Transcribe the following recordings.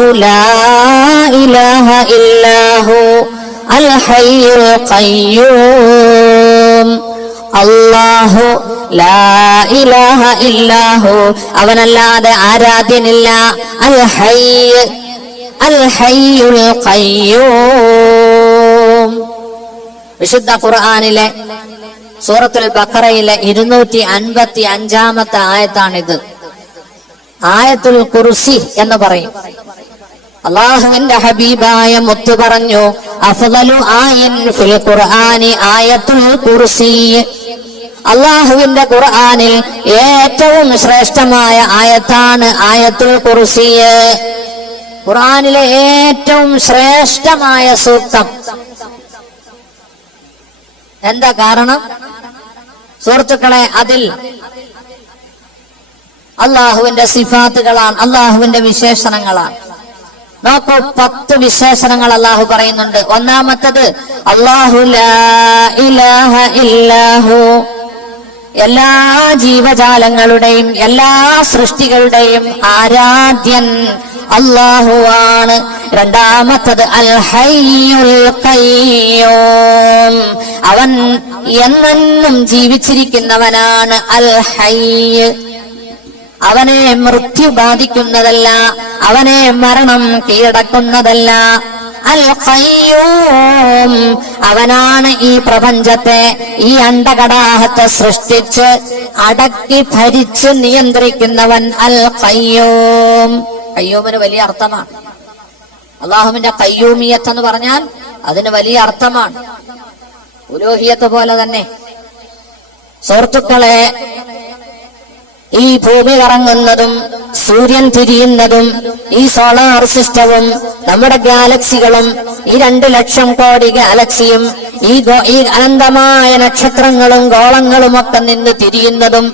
അല്ലാഹു ലാ ഇലാഹ ഇല്ലാഹു അൽ ഹയ്യുൽ ഖയ്യൂം. അല്ലാഹു ലാ ഇലാഹ ഇല്ലാഹു, അവനല്ലാതെ ആരാധ്യനില്ല. അൽ ഹയ്യുൽ ഖയ്യൂം. വിശുദ്ധ ഖുർആനിലെ സൂറത്തുൽ ബഖറയിലെ 255-ാമത്തെ ആയത്താണിത്. ആയത്തുൽ കുർസി എന്ന് പറയും. അല്ലാഹുവിന്റെ ഹബീബായ മുത്ത് പറഞ്ഞു, അഫ്ളലു ആയൻ ഫിൽ ഖുർആനി ആയത്തുൽ കുർസി. അല്ലാഹുവിന്റെ ഖുർആനിൽ ഏറ്റവും ശ്രേഷ്ഠമായ ആയത്താണ് ആയത്തുൽ കുർസി. ഖുർആനിലെ ഏറ്റവും ശ്രേഷ്ഠമായ സൂക്തം. എന്താ കാരണം? സുഹൃത്തുക്കളെ, അതിൽ അള്ളാഹുവിന്റെ സിഫാത്തുകളാണ്, അള്ളാഹുവിന്റെ വിശേഷണങ്ങളാണ്. നോക്കൂ, 10 വിശേഷണങ്ങൾ അള്ളാഹു പറയുന്നുണ്ട്. ഒന്നാമത്തത് അല്ലാഹു ലാ ഇലാഹ ഇല്ലാഹു, എല്ലാ ജീവജാലങ്ങളുടെയും എല്ലാ സൃഷ്ടികളുടെയും ആരാധ്യൻ അല്ലാഹുവാണ്. രണ്ടാമത്തത് അൽ ഹയ്യുൽ ഖയ്യൂം, അവൻ എന്നെന്നും ജീവിച്ചിരിക്കുന്നവനാണ്. അൽ ഹയ്യ്, അവനെ മൃത്യു ബാധിക്കുന്നതല്ല, അവനെ മരണം കീഴടക്കുന്നതല്ല. അൽ ഖയ്യൂം, അവനാണ് ഈ പ്രപഞ്ചത്തെ, ഈ അണ്ടകടാഹത്തെ സൃഷ്ടിച്ച് അടക്കി ഭരിച്ച് നിയന്ത്രിക്കുന്നവൻ. അൽ ഖയ്യൂം. ഖയ്യൂമിന് വലിയ അർത്ഥമാണ്. അള്ളാഹുവിന്റെ ഖയ്യൂമിയത്ത് എന്ന് പറഞ്ഞാൽ അതിന് വലിയ അർത്ഥമാണ്. ഉലൂഹിയത്ത് പോലെ തന്നെ. സുഹൃത്തുക്കളെ, ഈ ഭൂമി കറങ്ങുന്നതും സൂര്യൻ തിരിയുന്നതും ഈ സോളാർ സിസ്റ്റവും നമ്മുടെ ഗാലക്സികളും ഈ 2 ലക്ഷം കോടി ഗാലക്സിയും ഈ അനന്തമായ നക്ഷത്രങ്ങളും ഗോളങ്ങളും ഒക്കെ നിന്ന് തിരിയുന്നതും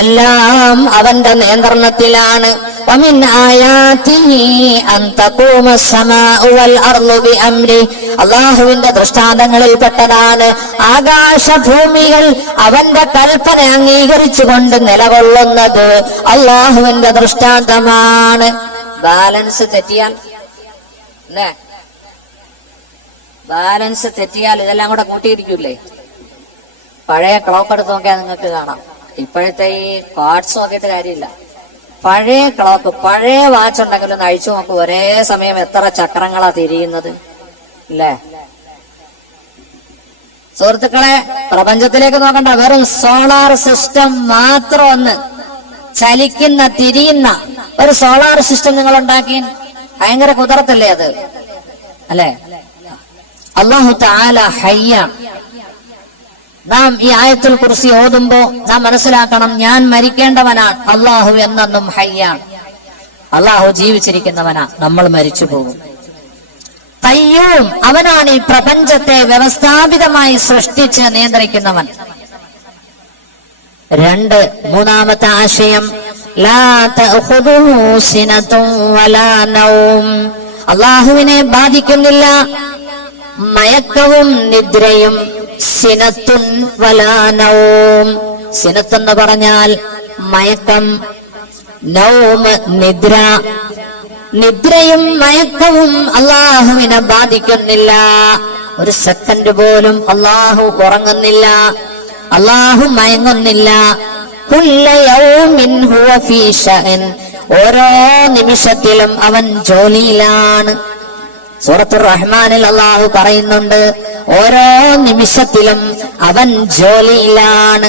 എല്ലാം അവന്റെ നിയന്ത്രണത്തിലാണ്. വമിൻ ആയാതിഹി അൻ തഖൂമ അസ്സമാഉ വൽ അർളു ബിഅംരി, അല്ലാഹുവിന്റെ ദൃഷ്ടാന്തങ്ങളിൽപ്പെട്ടതാണ് ആകാശഭൂമികൾ അവന്റെ കൽപ്പന അംഗീകരിച്ചുകൊണ്ട് നിലകൊള്ളുന്നത്. അല്ലാഹുവിന്റെ ദൃഷ്ടാന്തമാണ്. ബാലൻസ് തെറ്റിയാൽ അല്ലേ, ബാലൻസ് തെറ്റിയാൽ ഇതെല്ലാം കൂടെ കൂട്ടിയിരിക്കൂലേ? പഴയ ക്ലോക്ക് എടുത്ത് നോക്കിയാൽ നിങ്ങൾക്ക് കാണാം. ഇപ്പോഴത്തെ ഈ പാർട്സ് നോക്കിയിട്ട് കാര്യമില്ല. പഴയ ക്ലോക്ക്, പഴയ വാച്ച് ഉണ്ടെങ്കിലും ഒന്ന് അഴിച്ചു നോക്കൂ, ഒരേ സമയം എത്ര ചക്രങ്ങളാ തിരിയുന്നത് അല്ലേ? സുഹൃത്തുക്കളെ, പ്രപഞ്ചത്തിലേക്ക് നോക്കണ്ട, വെറും സോളാർ സിസ്റ്റം മാത്രം ഒന്ന് ചലിക്കുന്ന, തിരിയുന്ന ഒരു സോളാർ സിസ്റ്റം നിങ്ങൾ ഉണ്ടാക്കി. ഭയങ്കര കുതിരത്തല്ലേ അത്, അല്ലെ? അല്ലാഹു തആല ഹയ്യാണ്. നാം ഈ ആയത്തുൽ കുർസി ഓതുമ്പോ നാം മനസ്സിലാക്കണം, ഞാൻ മരിക്കേണ്ടവനാണ്. അല്ലാഹു എന്നെന്നും ഹയ്യാണ്. അല്ലാഹു ജീവിച്ചിരിക്കുന്നവനാണ്, നമ്മൾ മരിച്ചു പോകും. ഖയ്യൂം, അവനാണ് ഈ പ്രപഞ്ചത്തെ വ്യവസ്ഥാപിതമായി സൃഷ്ടിച്ച് നിയന്ത്രിക്കുന്നവൻ. 2, മൂന്നാമത്തെ ആശയം ലാ തഅഖുദുഹു സിനതുൻ വലാ നൗം, അല്ലാഹുവിനെ ബാധിക്കുന്നില്ല മയക്കവും നിദ്രയും. സിനത്തുൻ വലാ നൗം, സിനത്ത് എന്ന് പറഞ്ഞാൽ മയക്കം, നൗം നിദ്ര. നിദ്രയും മയക്കവും അല്ലാഹുവിനെ ബാധിക്കുന്നില്ല. ഒരു സെക്കൻഡ് പോലും അല്ലാഹു ഉറങ്ങുന്നില്ല, അല്ലാഹു മയങ്ങുന്നില്ല. കുല്ല യൗമിൻ ഹുവ ഫീ ശഅൻ, ഓരോ നിമിഷത്തിലും അവൻ ജോലിയിലാണ്. സൂറത്തുർ റഹ്മാനിൽ അല്ലാഹു പറയുന്നുണ്ട്, ഓരോ നിമിഷത്തിലും അവൻ ജോലിയിലാണ്.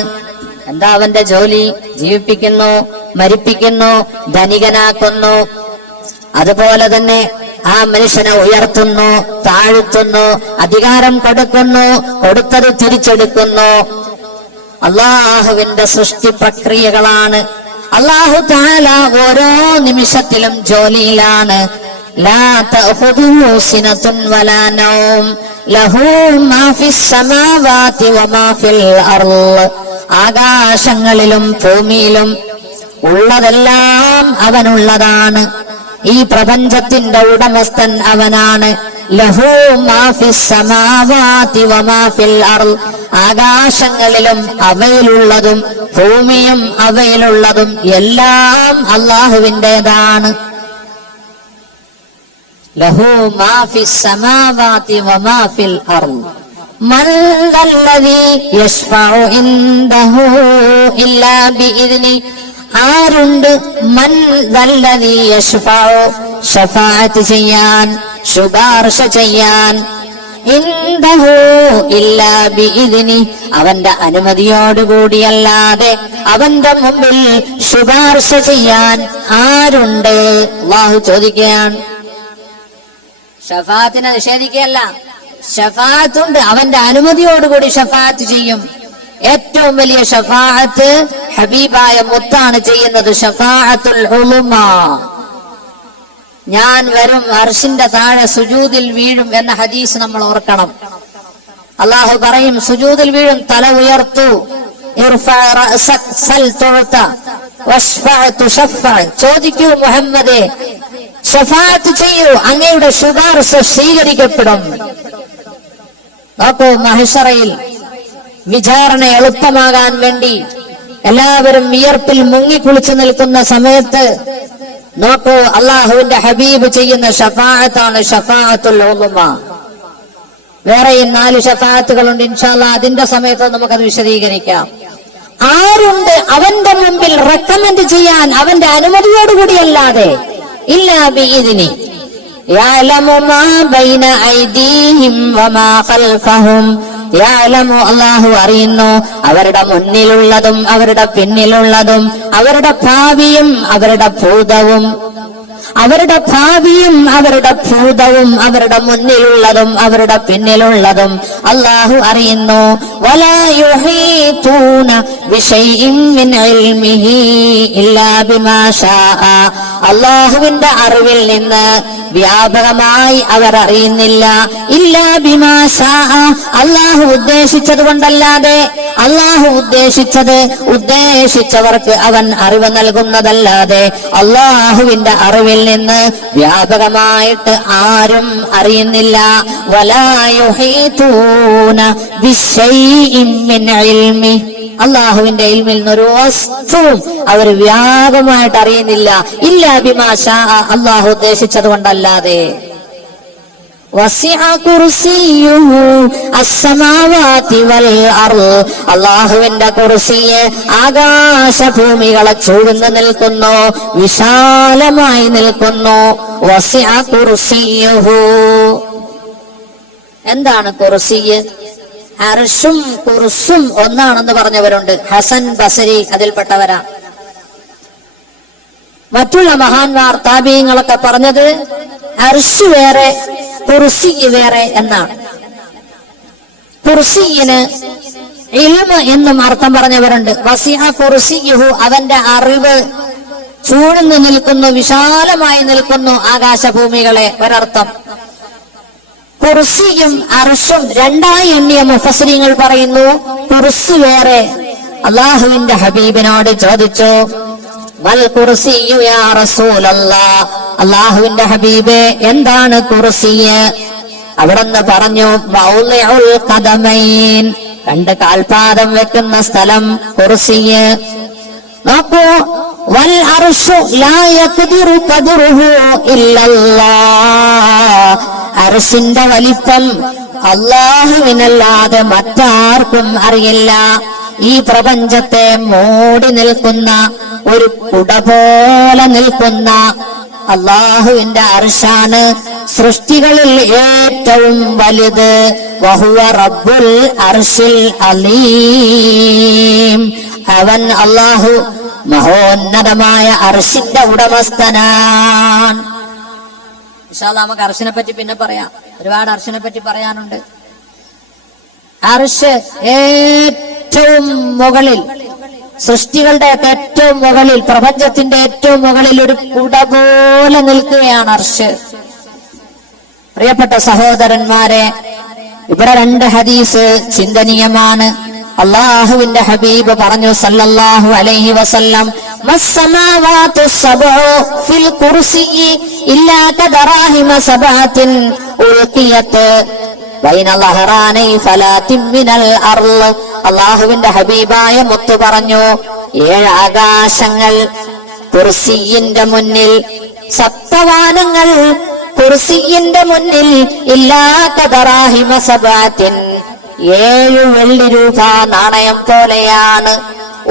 എന്താ അവന്റെ ജോലി? ജീവിപ്പിക്കുന്നു, മരിപ്പിക്കുന്നു, ധനികനാക്കുന്നു. അതുപോലെ തന്നെ ആ മനുഷ്യനെ ഉയർത്തുന്നു, താഴ്ത്തുന്നു, അധികാരം കൊടുക്കുന്നു, കൊടുത്തത് തിരിച്ചെടുക്കുന്നു. അല്ലാഹുവിന്റെ സൃഷ്ടി പ്രക്രിയകളാണ്. അല്ലാഹു തആല ഓരോ നിമിഷത്തിലും ജോലിയിലാണ്. ലാ തഅഖുദുഹു സിനത്തുൻ വലാ നൗം ലഹു മാ ഫിസ് സമാവാതി വമാ ഫിൽ അർള്, ആകാശങ്ങളിലും ഭൂമിയിലും ഉള്ളതെല്ലാം അവനുള്ളതാണ്. ഈ പ്രപഞ്ചത്തിന്റെ ഉടമസ്ഥൻ അവനാണ്. ലഹു മാ ഫിസ് സമാവാതി വമാ ഫിൽ അർള്, ആകാശങ്ങളിലും അവയിലുള്ളതും ഭൂമിയും അവയിലുള്ളതും എല്ലാം അല്ലാഹുവിൻ്റെതാണ്. ലഹു മാ ഫിസ് സമാവാതി വമാ ഫിൽ അർദ് മൻ ദല്ലദീ യശ്ഫഉ ഇൻദഹു ഇല്ലാ ബിഇദ്നി. ആരുണ്ട്? മൻ ദല്ലദീ യശ്ഫഉ, ശഫാഅത്ത് ചെയ്യാൻ, ശുപാർശ ചെയ്യാൻ, ഇൻദഹു ഇല്ലാ ബിഇദ്നി, അവന്റെ അനുമതിയോടുകൂടിയല്ലാതെ അവന്റെ മുമ്പിൽ ശുപാർശ ചെയ്യാൻ ആരുണ്ട്? അല്ലാഹു ചോദിക്കുകയാണ്. ഷഫാഅത്തിനെ നിഷേധിക്കുകയല്ല, ഷഫാഅത്തുണ്ട്, അവന്റെ അനുമതിയോടുകൂടി ഷഫാഅത്ത് ചെയ്യും. ഏറ്റവും വലിയ ഷഫാഅത്ത് ഹബീബായ മുത്താണ് ചെയ്യുന്നത്, ഷഫാഅത്തുൽ ഉളുമ. ഞാൻ വരും, അർശിന്റെ താഴെ സുജൂദിൽ വീഴും എന്ന ഹദീസ് നമ്മൾ ഓർക്കണം. അള്ളാഹു പറയും, സുജൂദിൽ വീഴും, തല ഉയർത്തു, ചോദിക്കൂ മുഹമ്മദേ, ഷഫാഅത്ത് ചെയ്യൂ, അങ്ങയുടെ ശുപാർശ സ്വീകരിക്കപ്പെടും. നോക്കൂ, മഹ്ശറയിൽ വിചാരണ എളുപ്പമാകാൻ വേണ്ടി എല്ലാവരും വിയർപ്പിൽ മുങ്ങിക്കുളിച്ചു നിൽക്കുന്ന സമയത്ത് നോക്കൂ, അള്ളാഹുവിന്റെ ഹബീബ് ചെയ്യുന്ന ഷഫാഅത്താണ് ഷഫാഅത്തുൽ ഉളുമ. വേറെയും 4 ഷഫാഅത്തുകളുണ്ട്, ഇൻഷാ അല്ലാഹ് അതിന്റെ സമയത്ത് നമുക്കത് വിശദീകരിക്കാം. ആരുണ്ട് അവന്റെ മുമ്പിൽ റെക്കമെൻഡ് ചെയ്യാൻ അവന്റെ അനുമതിയോടുകൂടിയല്ലാതെ? ഇല്ലാ ബിഇദ്നി. യഅലമു മാ ബൈന ഐദീഹിം വമാ ഖൽഫഹും. യഅലമു, അല്ലാഹു അറിയുന്നു അവരുടെ മുന്നിലുള്ളതും അവരുടെ പിന്നിലുള്ളതും, അവരുടെ ഭാവിയും അവരുടെ ഭൂതവും. അവരുടെ ഭാവിയും അവരുടെ ഭൂതവും, അവരുടെ മുന്നിലുള്ളതും അവരുടെ പിന്നിലുള്ളതും അല്ലാഹു അറിയുന്നു. വലാ യുഹീതൂന ബിശൈഇൻ മിൻ ഇൽമിഹി ഇല്ലാ ബിമാ ശാഅ. അല്ലാഹുവിന്റെ അറിവിൽ നിന്ന് വ്യാപകമായി അവർ അറിയുന്നില്ല. ഇല്ലാ ബിമാ ശാഅ, അല്ലാഹു ഉദ്ദേശിച്ചത് കൊണ്ടല്ലാതെ. അല്ലാഹു ഉദ്ദേശിച്ചവർക്ക് അവൻ അറിവ് നൽകുന്നതല്ലാതെ അല്ലാഹുവിന്റെ അറിവിൽ നിന്ന് വ്യാപകമായിട്ട് ആരും അറിയുന്നില്ല. വലാ യുഹീതൂന ബിശൈഇൻ മിൻ ഇൽമി. അള്ളാഹുവിന്റെ ഇൽമിൽ നിന്ന് ഒരു വസ്തുവും അവർ വ്യാപകമായിട്ട് അറിയുന്നില്ല. ഇല്ലാ ബിമാ ശാഅ, അള്ളാഹു ഉദ്ദേശിച്ചത് കൊണ്ടല്ലാതെ. വസിഅ കുർസിയ്യുഹു അസ്സമാവാതി വൽ അർദ്. അല്ലാഹുവിന്റെ കുർസിയെ ആകാശഭൂമികളെ ചൂഴ്ന്നു നിൽക്കുന്നു, വിശാലമായി നിൽക്കുന്നു. വസിഅ കുർസിയ്യുഹു. എന്താണ് കുർസിയ്? അർശും കുർസും ഒന്നാണെന്ന് പറഞ്ഞവരുണ്ട്. ഹസൻ ബസരി അതിൽപ്പെട്ടവരാണ്. മറ്റുള്ള മഹാന്മാർ താബീങ്ങളൊക്കെ പറഞ്ഞത് അർശ് വേറെ കുർസി വേറെ എന്നാണ്. കുർസിയിന് ഇൽമ എന്നും അർത്ഥം പറഞ്ഞവരുണ്ട്. വസിഅ കുർസിയുഹു, അവന്റെ അറിവ് ചൂഴ്ന്നു നിൽക്കുന്നു, വിശാലമായി നിൽക്കുന്നു ആകാശഭൂമികളെ, ഒരർത്ഥം. കുർസിയും അർശും രണ്ടായി എണ്ണിയ മുഫസ്സിരീങ്ങൾ പറയുന്നു. കുർസി വേറെ. അല്ലാഹുവിന്റെ ഹബീബിനോട് ചോദിച്ചു, വൽ കുർസിയു യാ റസൂലല്ലാഹ്, അല്ലാഹുവിന്റെ ഹബീബേ എന്താണ് കുർസിയ്? അവിടെന്ന് പറഞ്ഞു, മൗളിഉൽ ഖദമൈൻ, 2 കാൽപാദം വെക്കുന്ന സ്ഥലം കുർസിയ്. നോക്കൂ, വൽ അർശു ലാ യഖ്ദിറു ഖദ്റുഹു ഇല്ലല്ലാഹ്. അർശിന്റെ വലിപ്പം അല്ലാഹുവിനല്ലാതെ മറ്റാർക്കും അറിയില്ല. ഈ പ്രപഞ്ചത്തെ മൂടി നിൽക്കുന്ന ഒരു കുട പോലെ നിൽക്കുന്ന അല്ലാഹുവിന്റെ അർശാണ് സൃഷ്ടികളിൽ ഏറ്റവും വലുത്. വഹുവ റബ്ബുൽ അർശിൽ അലീം. അവൻ അല്ലാഹു മഹോന്നതമായ അർശിന്റെ ഉടമസ്ഥനാണ്. ഇൻഷാ അല്ലാഹ് നമുക്ക് അർശിനെ പറ്റി പിന്നെ പറയാം. ഒരുപാട് അർശിനെ പറ്റി പറയാനുണ്ട്. അർശ് ഏറ്റവും മുകളിൽ, സൃഷ്ടികളുടെ ഏറ്റവും മുകളിൽ, പ്രപഞ്ചത്തിന്റെ ഏറ്റവും മുകളിൽ ഒരു കുട പോലെ നിൽക്കുകയാണ് അർശ്. പ്രിയപ്പെട്ട സഹോദരന്മാരെ, ഇവിടെ 2 ഹദീസ് ചിന്തനീയമാണ്. അല്ലാഹുവിന്റെ ഹബീബ് പറഞ്ഞു സല്ലല്ലാഹു അലൈഹി വസല്ലം, മസ്സമാവാതു സബ്ഉ ഫിൽ കുർസിയി ഇല്ലാ കദറാഹിമ സബഅത്തിൻ ഉൽഖിയത് ബൈന ലഹറാനൈ ഫലാത്തിൻ മിനൽ അർള്. അല്ലാഹുവിന്റെ ഹബീബായ മുത്ത് പറഞ്ഞു, 7 ആകാശങ്ങൾ കുർസിയിന്റെ മുന്നിൽ, സപ്തവാനങ്ങൾ കുർസിയുടെ മുന്നിൽ ഇല്ലാത്ത ദറാഹിമ സബാത്തിൻ 7 വെള്ളി രൂപ നാണയം പോലെയാണ്.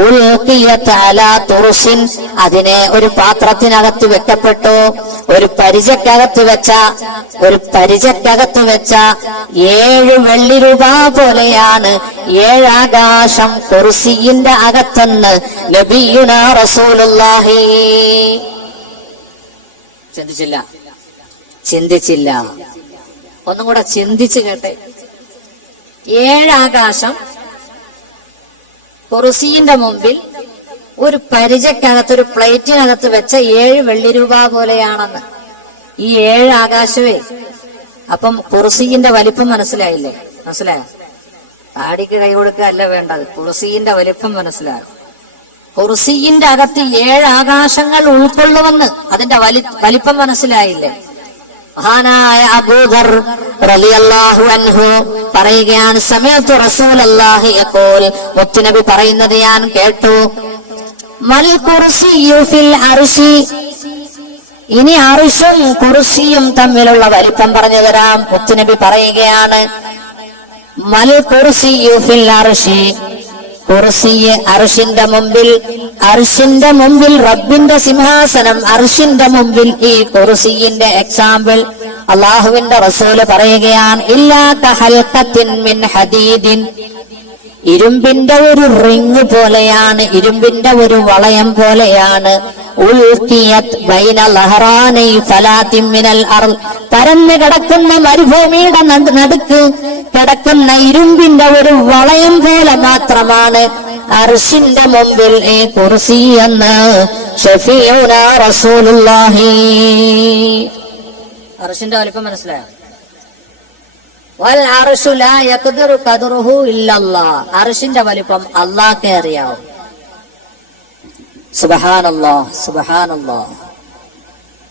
ഉൽഖിയത് അലാ തുർസിൻ, അതിനെ ഒരു പാത്രത്തിനകത്ത് വെക്കപ്പെട്ടു. ഒരു പരിചക്കകത്ത് വെച്ച 7 വെള്ളി രൂപ പോലെയാണ് 7 ആകാശം കുർസിയുടെ അകത്തെന്ന് നബിയുനാ റസൂലുള്ളാഹി. ചിന്തിച്ചില്ല. ഒന്നും കൂടെ ചിന്തിച്ചു കേട്ടെ. 7 ആകാശം കുർസിയുടെ മുമ്പിൽ ഒരു പരിചക്കകത്ത്, ഒരു പ്ലേറ്റിനകത്ത് വെച്ച 7 വെള്ളി രൂപ പോലെയാണെന്ന്. ഈ 7 ആകാശമേ, അപ്പം കുർസിയുടെ വലിപ്പം മനസ്സിലായില്ലേ? മനസ്സിലായോ? താടിക്ക് കൈ കൊടുക്കുക അല്ല വേണ്ടത്, കുർസിയുടെ വലിപ്പം മനസ്സിലായോ? കുർസിയുടെ അകത്ത് 7 ആകാശങ്ങൾ ഉൾക്കൊള്ളുമെന്ന്, അതിന്റെ വലിപ്പം മനസ്സിലായില്ലേ? മഹാനായ അബൂദർ റളിയല്ലാഹു അൻഹു പറയുകയാണ്, സമയത്ത് റസൂലുള്ളാഹി യഖൂൽ, മുത്തുനബി പറയുന്നത് ഞാൻ കേട്ടു, മൽ കുർസിയു ഫിൽ അർശി. ഇനി അർശും കുർസിയും തമ്മിലുള്ള വലിപ്പം പറഞ്ഞു തരാം. മുത്തുനബി പറയുകയാണ്, മൽ കുർസിയു ഫിൽ അർശി. കുർസിയെ അർശിന്റെ മുമ്പിൽ റബ്ബിന്റെ സിംഹാസനം, അർശിന്റെ മുമ്പിൽ ഈ കുർസിയുടെ എക്സാമ്പിൾ അള്ളാഹുവിന്റെ റസൂല് പറയുകയാണ്, ഇല്ലാ കഹൽഖത്തിൻ മിൻ ഹദീദിൻ. ഇരുമ്പിന്റെ ഒരു റിങ് പോലെയാണ്, ഇരുമ്പിന്റെ ഒരു വളയം പോലെയാണ്. ഉൽഖിയത് ബൈന ലഹറാനി ഫലാത്തിൻ മിനൽ അർദ്. പരന്നു കിടക്കുന്ന മരുഭൂമിയുടെ നടുക്ക് കിടക്കുന്ന ഇരുമ്പിന്റെ ഒരു വളയം പോലെ മാത്രമാണ് അർശിന്റെ മുമ്പിൽ ഈ കുർസി എന്ന് ശഫീഉനാ റസൂലുള്ളാഹി. അർശിന്റെ വലിപ്പം മനസ്സിലായോ? വൽ അർശു ലാ യഖ്ദിറു ഖദ്റുഹു ഇല്ലല്ലാഹ്. അർശിന്റെ വലിപ്പം അല്ലാഹുവേ അറിയാവൂ. സുബ്ഹാനല്ലാഹ്, സുബ്ഹാനല്ലാഹ്.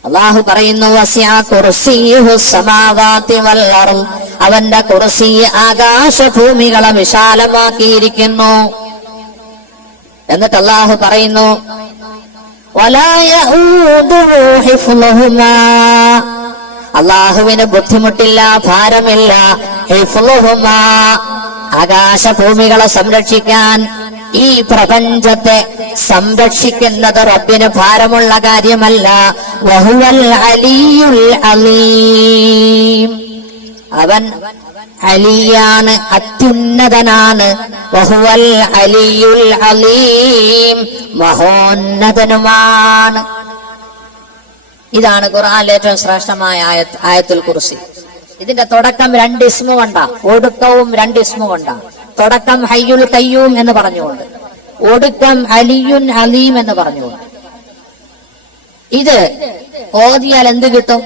അല്ലാഹു പറയുന്നു, വസിഅ കുർസിയുഹു സമാവാതി വൽ അർദ്. അവന്റെ കുർസി ആകാശഭൂമികളെ വിശാലമാക്കിയിരിക്കുന്നു. എന്നിട്ട് അല്ലാഹു പറയുന്നു, വലാ യഊദുഹു ഹിഫ്ളുഹുമാ. അല്ലാഹുവിന് ബുദ്ധിമുട്ടില്ല, ഭാരമില്ല. ഹിഫ്ളുഹുമാ, ആകാശഭൂമികളെ സംരക്ഷിക്കാൻ, ഈ പ്രപഞ്ചത്തെ സംരക്ഷിക്കുന്നത് റബ്ബിന് ഭാരമുള്ള കാര്യമല്ല. വഹുവൽ അലിയുൽ അലീം. അവൻ അലിയാണ്, അത്യുന്നതനാണ്. വഹുവൽ അലിയുൽ അലീം, മഹോന്നതനുമാണ്. ഇതാണ് ഖുർആനിലെ ഏറ്റവും ശ്രേഷ്ഠമായ ആയത്തുൽ കുർസി. ഇതിന്റെ തുടക്കം 2 ഇസ്മു കൊണ്ടാ, ഒടുക്കവും 2 ഇസ്മു കൊണ്ടാ. തുടക്കം ഹയ്യുൽ ഖയ്യൂം എന്ന് പറഞ്ഞുകൊണ്ട്, ഒടുക്കം അലിയുൻ അലീം എന്ന് പറഞ്ഞുകൊണ്ട്. ഇത് ഓതിയാൽ എന്ത് കിട്ടും?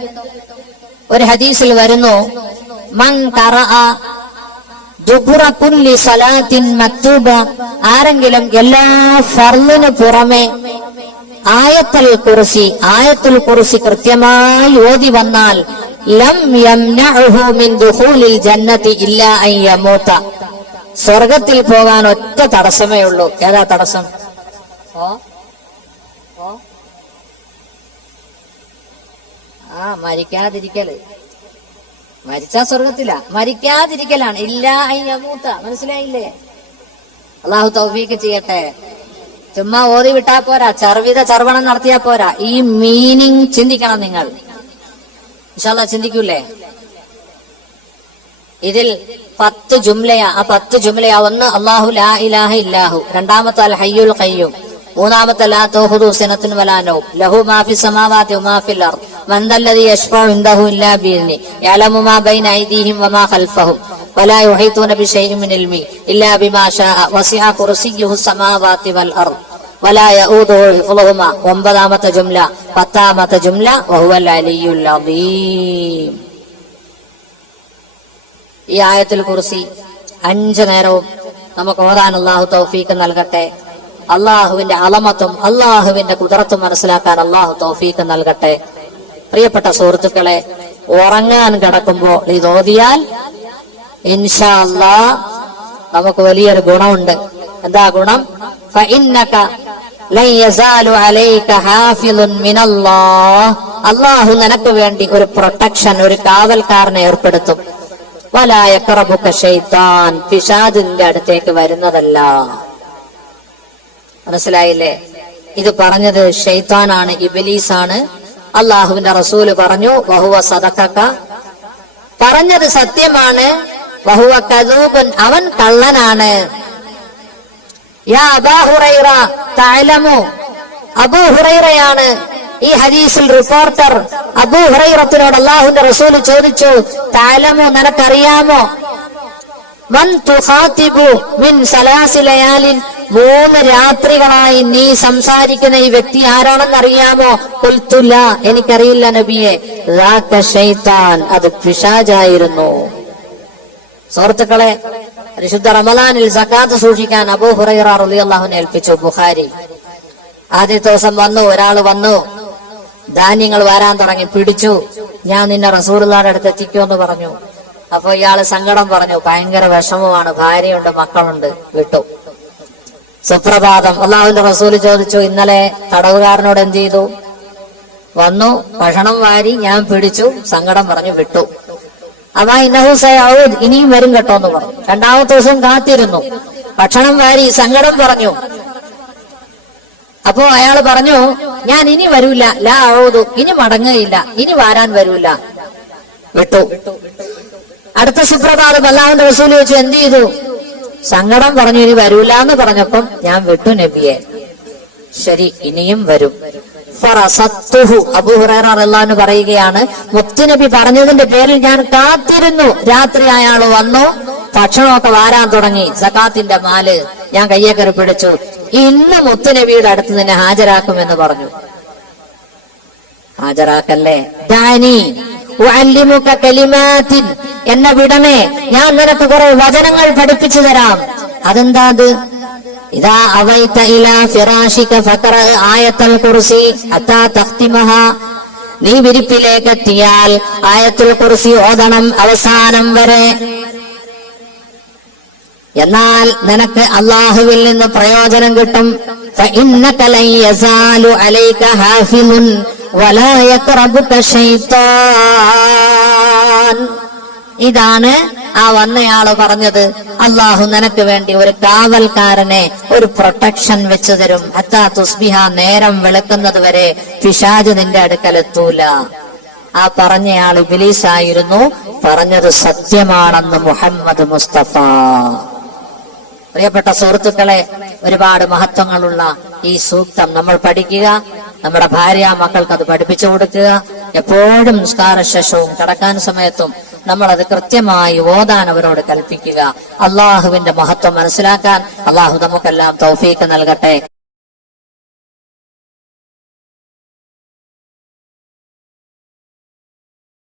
ഒരു ഹദീസിൽ വരുന്നു, മൻ ഖറഅ ദുബുറ കുല്ലി സലാത്തിൻ മക്തൂബ. ആരെങ്കിലും എല്ലാ ഫർളിന് പുറമെ ആയത്തുൽ കുർസി കൃത്യമായി ഓതി വന്നാൽ, ലം യംനഉഹു മിൻ ദുഖൂലിൽ ജന്നതി ഇല്ലാ അൻ യമൂത. സ്വർഗത്തിൽ പോകാൻ ഒറ്റ തടസ്സമേ ഉള്ളൂ. ഏതാ തടസ്സം? മരിക്കാതിരിക്കല്. മരിച്ചാ സ്വർഗത്തില, മരിക്കാതിരിക്കലാണ്. ഇല്ലാ അൻ യമൂത. മനസ്സിലായില്ലേ? അല്ലാഹു തൗഫീഖ് ചെയ്യട്ടെ. ചുമ്മാ ഓതി വിട്ടാ പോരാ, ചർവണം നടത്തിയാ പോരാ. ഈ മീനിങ് ചിന്തിക്കണം നിങ്ങൾ. ഇൻഷാ അല്ലാഹ് ചിന്തിക്കൂലേ? ഇതിൽ 10 ജുംലയാ. ആ 10 ജുംലയാ. ഒന്ന് അല്ലാഹു ലാ ഇലാഹ ഇല്ലാഹു, രണ്ടാമത്തെ അൽ ഹയ്യുൽ ഖയ്യൂം, മൂന്നാമത്തെ ലാ തഖുദു സിനത്തുൻ വലാ നൗം, ലഹു മാ ഫിസ് സമാവാതി വമാ ഫിൽ അർദ്, മൻ ദല്ലദി യശ്ഫഉ ഇൻദഹു ഇല്ലാ ബിഇذنിഹി, യഅലമു മാ ബൈന ഐദീഹിം വമാ ഖൽഫഹും വലാ യുഹീതൂന ബിശൈഇൻ മിൻ ഇൽമി ഇല്ലാ ബിമാ ശാഅ വസിഅ കുർസിയ്യുഹു സമാവാതി വൽ അർദ് വലാ യഊദുഹു ഹിഫ്ളുഹുമാ. 9ാമത്തെ ജുംല. 10ാമത്തെ ജുംല വഹുവൽ അലിയുൽ അദീം. ഈ ആയത്തുൽ കുർസി 5 നേരവും നമുക്ക് ഓതാൻ അല്ലാഹു തൗഫീഖ് നൽകട്ടെ. അള്ളാഹുവിന്റെ അളമത്തും അള്ളാഹുവിന്റെ കുദറത്തും മനസ്സിലാക്കാൻ അള്ളാഹു തൗഫീഖ് നൽകട്ടെ. പ്രിയപ്പെട്ട സുഹൃത്തുക്കളെ, ഉറങ്ങാൻ കിടക്കുമ്പോൾ ഇത് ഓതിയാൽ ഇൻഷാ അല്ലാഹ് നമുക്ക് വലിയൊരു ഗുണമുണ്ട്. എന്താ ഗുണം? ഫഇന്നക ലൻ യസാലു അലൈക ഹാഫിളുൻ മിനല്ലാഹ്, അല്ലാഹു നിനക്ക് വേണ്ടി ഒരു പ്രൊട്ടക്ഷൻ, ഒരു കാവൽക്കാരനെ ഏർപ്പെടുത്തും. വലാ യഖറബുക ശൈത്താൻ, പിശാചിന്റെ അടുത്തേക്ക് വരുന്നതല്ല. മനസ്സിലായില്ലേ? ഇത് പറഞ്ഞത് ശൈത്താനാണ്, ഇബ്ലീസാണ്. അള്ളാഹുവിന്റെ റസൂല് പറഞ്ഞു വഹുവ സദഖക, പറഞ്ഞത് സത്യമാണ്. വഹുവ കദൂബൻ, അവൻ കള്ളനാണ്. യാ അബൂ ഹുറൈറ തഅലമു, അബൂ ഹുറൈറയാണ് ഈ ഹദീസിൽ റിപ്പോർട്ടർ. അബൂ ഹുറൈറത്തിനോട് അള്ളാഹുവിന്റെ റസൂല് ചോദിച്ചു, തഅലമു, നിനക്കറിയാമോ, മൻ തുഖാതിബു മിൻ സലാസി ലയാലിൻ, 3 രാത്രികളായി നീ സംസാരിക്കുന്ന ഈ വ്യക്തി ആരാണെന്നറിയാമോ? ഖുൽതു ലാ, എനിക്കറിയില്ല നബിയെ. ദാക ശൈത്താൻ, അത് പിശാചായിരുന്നു. സുഹൃത്തുക്കളെ, പരിശുദ്ധ റമളാനിൽ സകാത്ത് സൂക്ഷിക്കാൻ അബൂ ഹുറൈറ റളിയല്ലാഹു അൻഹു ഏൽപ്പിച്ചു. ബുഖാരി. ആദ്യത്തെ ദിവസം ഒരാൾ വന്നു, ധാന്യങ്ങൾ വാരാൻ തുടങ്ങി. പിടിച്ചു, ഞാൻ നിന്നെ റസൂലുള്ളാഹിയുടെ അടുത്ത് എത്തിക്കുമെന്ന് പറഞ്ഞു. അപ്പൊ ഇയാള് സങ്കടം പറഞ്ഞു, ഭയങ്കര വിഷമമാണ്, ഭാര്യയുണ്ട്, മക്കളുണ്ട്. വിട്ടു. സുപ്രഭാതം, അള്ളാഹുവിന്റെ റസൂല് ചോദിച്ചു, ഇന്നലെ തടവുകാരനോട് എന്ത് ചെയ്തു? വന്നു, ഭക്ഷണം വാരി, ഞാൻ പിടിച്ചു, സങ്കടം പറഞ്ഞു, വിട്ടു. അവാ ഇന്നഹു സയഊദ്, ഇനിയും വരും കേട്ടോ എന്ന് പറഞ്ഞു. 2ാമത്തെ ദിവസം കാത്തിരുന്നു, ഭക്ഷണം വാരി, സങ്കടം പറഞ്ഞു. അപ്പോ അയാൾ പറഞ്ഞു, ഞാൻ ഇനി വരൂല, ലാ ഔദു, ഇനി മടങ്ങുകയില്ല, ഇനി വാരാൻ വരൂല. വിട്ടു. അടുത്ത സുപ്രഭാതം അല്ലാഹുവിന്റെ റസൂൽ ചോദിച്ചു, എന്ത് ചെയ്തു? സങ്കടം പറഞ്ഞു, ഇനി വരൂല എന്ന് പറഞ്ഞപ്പം ഞാൻ വിട്ടു നബിയെ. ശരി, ഇനിയും വരും. ഫറസത്തുഹു, അബൂ ഹുറൈറ റളിയല്ലാഹു അൻഹു പറയുകയാണ്, മുത്തുനബി പറഞ്ഞതിന്റെ പേരിൽ ഞാൻ കാത്തിരുന്നു. രാത്രി അയാൾ വന്നു, ഭക്ഷണമൊക്കെ വാരാൻ തുടങ്ങി. സകാത്തിന്റെ മാല് ഞാൻ കയ്യേക്കറി പിടിച്ചു. ഇന്ന് മുത്തുനബിയുടെ അടുത്ത് നിന്നെ ഹാജരാക്കുമെന്ന് പറഞ്ഞു. ഹാജരാക്കല്ലേ? ദാനി ഉഅല്ലിമുക കലിമാത്തിൻ, എന്നെ വിടണേ, ഞാൻ നിനക്ക് കുറെ വചനങ്ങൾ പഠിപ്പിച്ചു തരാം. അതെന്താ അത്? ഇദാ അവൈത ഇലാ ഫിറാശിക ഫഖറ ആയത്തുൽ കുർസി ഹത്താ തഖ്തിമഹ, നീ വിരിപ്പിലേക്ക് എത്തിയാൽ ആയത്തുൽ കുർസി ഓതണം അവസാനം വരെ. എന്നാൽ നിനക്ക് അല്ലാഹുവിൽ നിന്ന് പ്രയോജനം കിട്ടും. ഫഇന്നക ലൻ യസാലു അലൈക ഹാഫിളുൻ വലാ യഖറബുക ശൈത്താൻ. ഇതാണ് ആ വന്നയാള് പറഞ്ഞത്. അള്ളാഹു നിനക്ക് വേണ്ടി ഒരു കാവൽക്കാരനെ, ഒരു പ്രൊട്ടക്ഷൻ വെച്ചു തരും. ഹത്താ തുസ്ബിഹ, നേരം വെളുക്കുന്നത് വരെ പിശാച് നിന്റെ അടുക്കലെത്തൂല. ആ പറഞ്ഞയാൾ ഇബ്ലീസായിരുന്നു. പറഞ്ഞത് സത്യമാണെന്ന് മുഹമ്മദ് മുസ്തഫ. പ്രിയപ്പെട്ട സുഹൃത്തുക്കളെ, ഒരുപാട് മഹത്വങ്ങളുള്ള ഈ സൂക്തം നമ്മൾ പഠിക്കുക, നമ്മുടെ ഭാര്യ മക്കൾക്ക് അത് പഠിപ്പിച്ചു കൊടുക്കുക. എപ്പോഴും നിസ്കാരശേഷവും കിടക്കാൻ സമയത്തും നമ്മളത് കൃത്യമായി ഓതാൻ അവരോട് കൽപ്പിക്കുക. അള്ളാഹുവിന്റെ മഹത്വം മനസ്സിലാക്കാൻ അള്ളാഹു നമുക്കെല്ലാം തൗഫീഖ് നൽകട്ടെ.